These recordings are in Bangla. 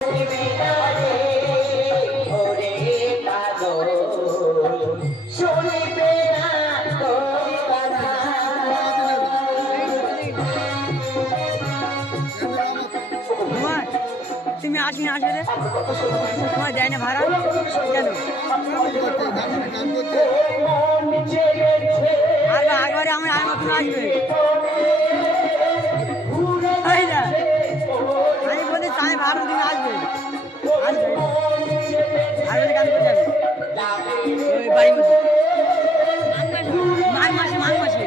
তুমি আসবে আসবে তোমার দেয় না ভাড়া কেন আগবারে আমার আর মতন আসবে আমি বলতে চাই ভাড়া তুমি আসবে আসবে আর গান করতে যাবে ওই বাড়ির মধ্যে মাঘ মাসে বাড়ির মধ্যে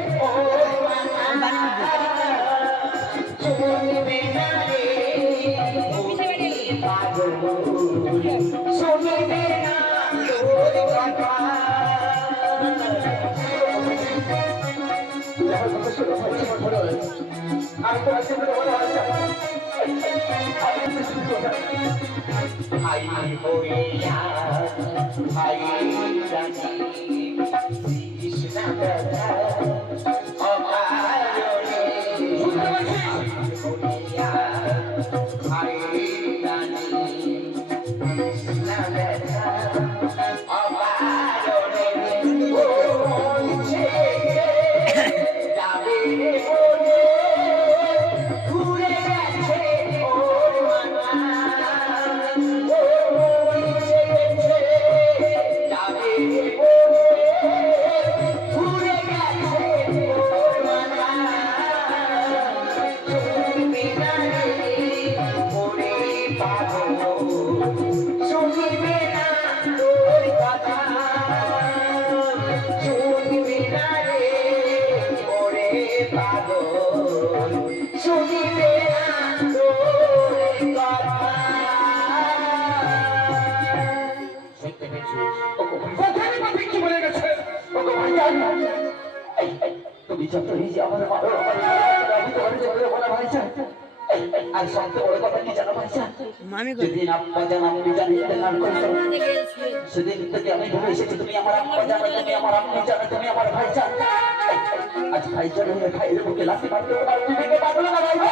তুমি যত নিজে আমার আর সবচেয়ে বড় কথা কি জানো ভাইজান যেদিন আব্বা জান আপনি জানি সেদিন থেকে আমি ভেবে এসেছি তুমি আমার আব্বা জানো তুমি আমার আম্মি জানো তুমি আমার ভাইজান আজ ভাইজান হয়ে ভাইয়ের বুকে লাথি মারতে তুমি পাগল না ভাইজান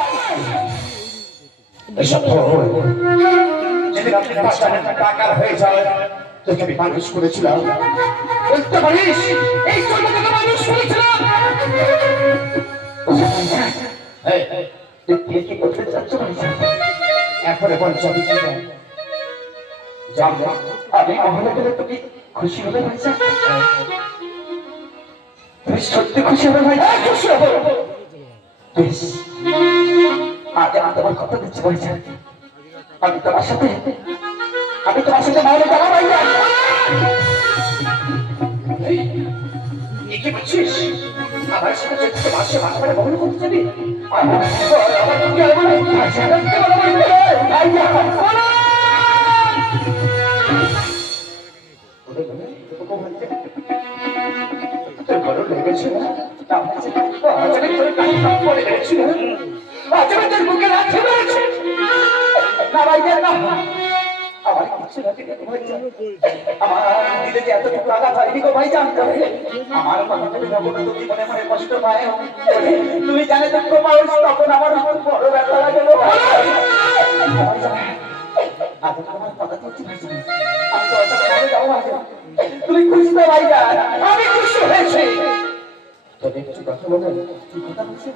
এসব যেদিন আপনি টাকার হয়ে যায় তোকে আমি মানুষ করেছিলাম বলতে পারিস এই জন্য তোকে মানুষ করেছিলাম কি করতে চাচ্ছ এরপরে বলছো আমি মহলে গেলে তুমি খুশি হবে ভাইজান তুমি সত্যি খুশি হবে ভাই খুশি হবো বেশ আজ আমি তোমার কথা দিচ্ছি ভাইজান আমি তোমার সাথে মহলে যাবো ভাইজান কি বলছিস আমার সাথে মাসে মাসে মহলে করতে যাবি তুমি জানে তখন আমার বড় ব্যথা লাগে তুমি খুশি তো ভাইজান আমি খুশি হয়েছি তবে একটু কথা বলে কি কথা বলছে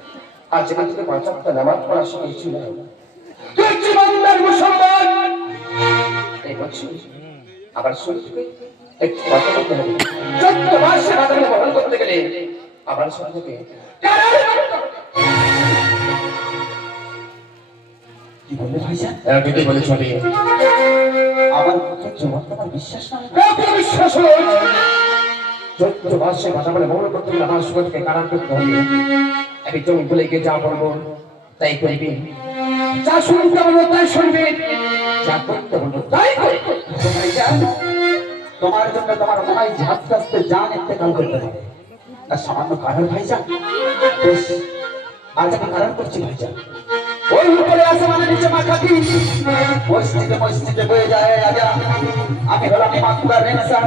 আজ আমি তোকে 5 সপ্তাহ নামাজ পড়া শিখিয়েছিল তুই জীবনদার মুসলমান এই বলছি আবার শুনতে একটু কথা বলতে হবে 14 মাসে বাজারে বহন করতে গেলে আবার শুনতে কি বললে ভাইজান কি বলে চলে আমার মুখে জবাব তোমার বিশ্বাস না কাউকে বিশ্বাস হলো 14 মাসে বাজারে বহন করতে গেলে আমার শুনতে কারণ করতে হবে আমি তুমি বলে গিয়ে যা বলবো তাই করবি যা শুনতে বলবো তাই শুনবি যা করতে বলবো তাই করবি ভাইজান তোমার জন্য তোমার ভাই আস্তে আস্তে জান ইন্তেকাল করতে হবে আর সামান্য কারণ ভাইজান বেশ আজ আমি কারণ করছি ভাইজান ওই উপরে আসমানের নিচে মাখাতি মসজিদে বয়ে যায় রাজা আমি হলাম মাকুরা রেনসা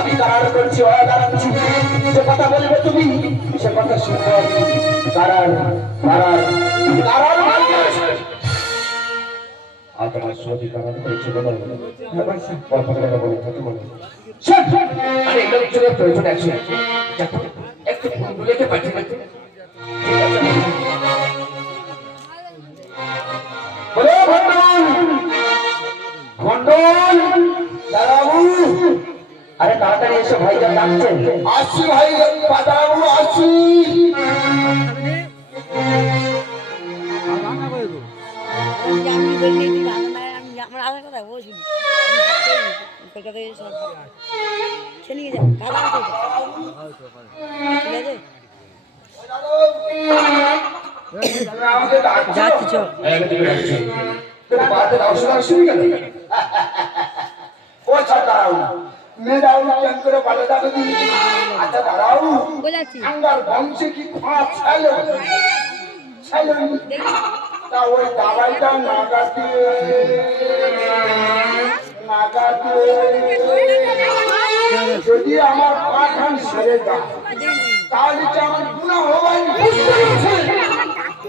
আমি কারার করছি অর্ডার আনছি যে কথা বলবে তুমি সে কথা শুনবো কারার কারার কারার আর তোমার সত্যি কারণ হচ্ছে বলো বলে থাকে বলে আরে লোকজনের প্রয়োজন আছে যাতে একটু ভুলগুলোকে পাঠিয়ে রাখতে বলে মন্ডল দাঁড়াবু আরে তাড়াতাড়ি এসো ভাই যা ডাকছেন আসি ভাই দাঁড়াবু আসি রান্না করে দেবো আমি বললি তুই ভালো না আমি আমার আসার কথা বলছি কলকাতায় সব চলে গেছে কাদা আছে যাচ্ছি চ বাড়িতে অসুবিধা অসুবিধা নেই ও দাঁড়াও মেয়েরাও চান করে ভালো যাবে আচ্ছা দাঁড়াও আঙ্গার বংশে কি ফাঁস ছাইলো ছাইলো তা ওই দাবাইটা নাগাতে যদি আমার পাঠান সেরে যায় তাহলে কি আমার গুণা হবাই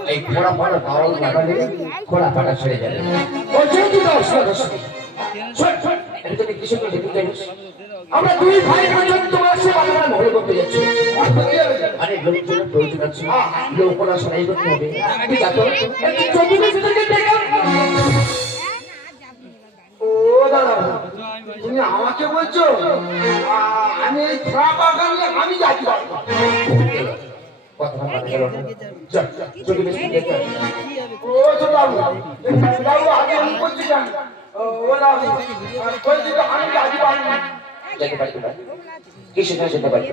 এই খোড়া ফাড়া দাওয়াল লাগালে খোড়া ফাড়া ছেড়ে যাবে ও যদি দাও আমরা দুই ভাই পর্যন্ত আসে বাংলা মহল করতে যাচ্ছি আরে লোকজনের প্রয়োজন আছে লোকরা শোনাই করতে হবে তুই যাতো ও দাদা তুমি আমাকে বলছো আমি এই থ্রা বাগানে আমি যাচ্ছি কথা ও ছোট বাবু আগে আমি করছি কেন ও বাবু বলছি তো আমি যাচ্ছি যেতে পারি কিসে যেতে পারি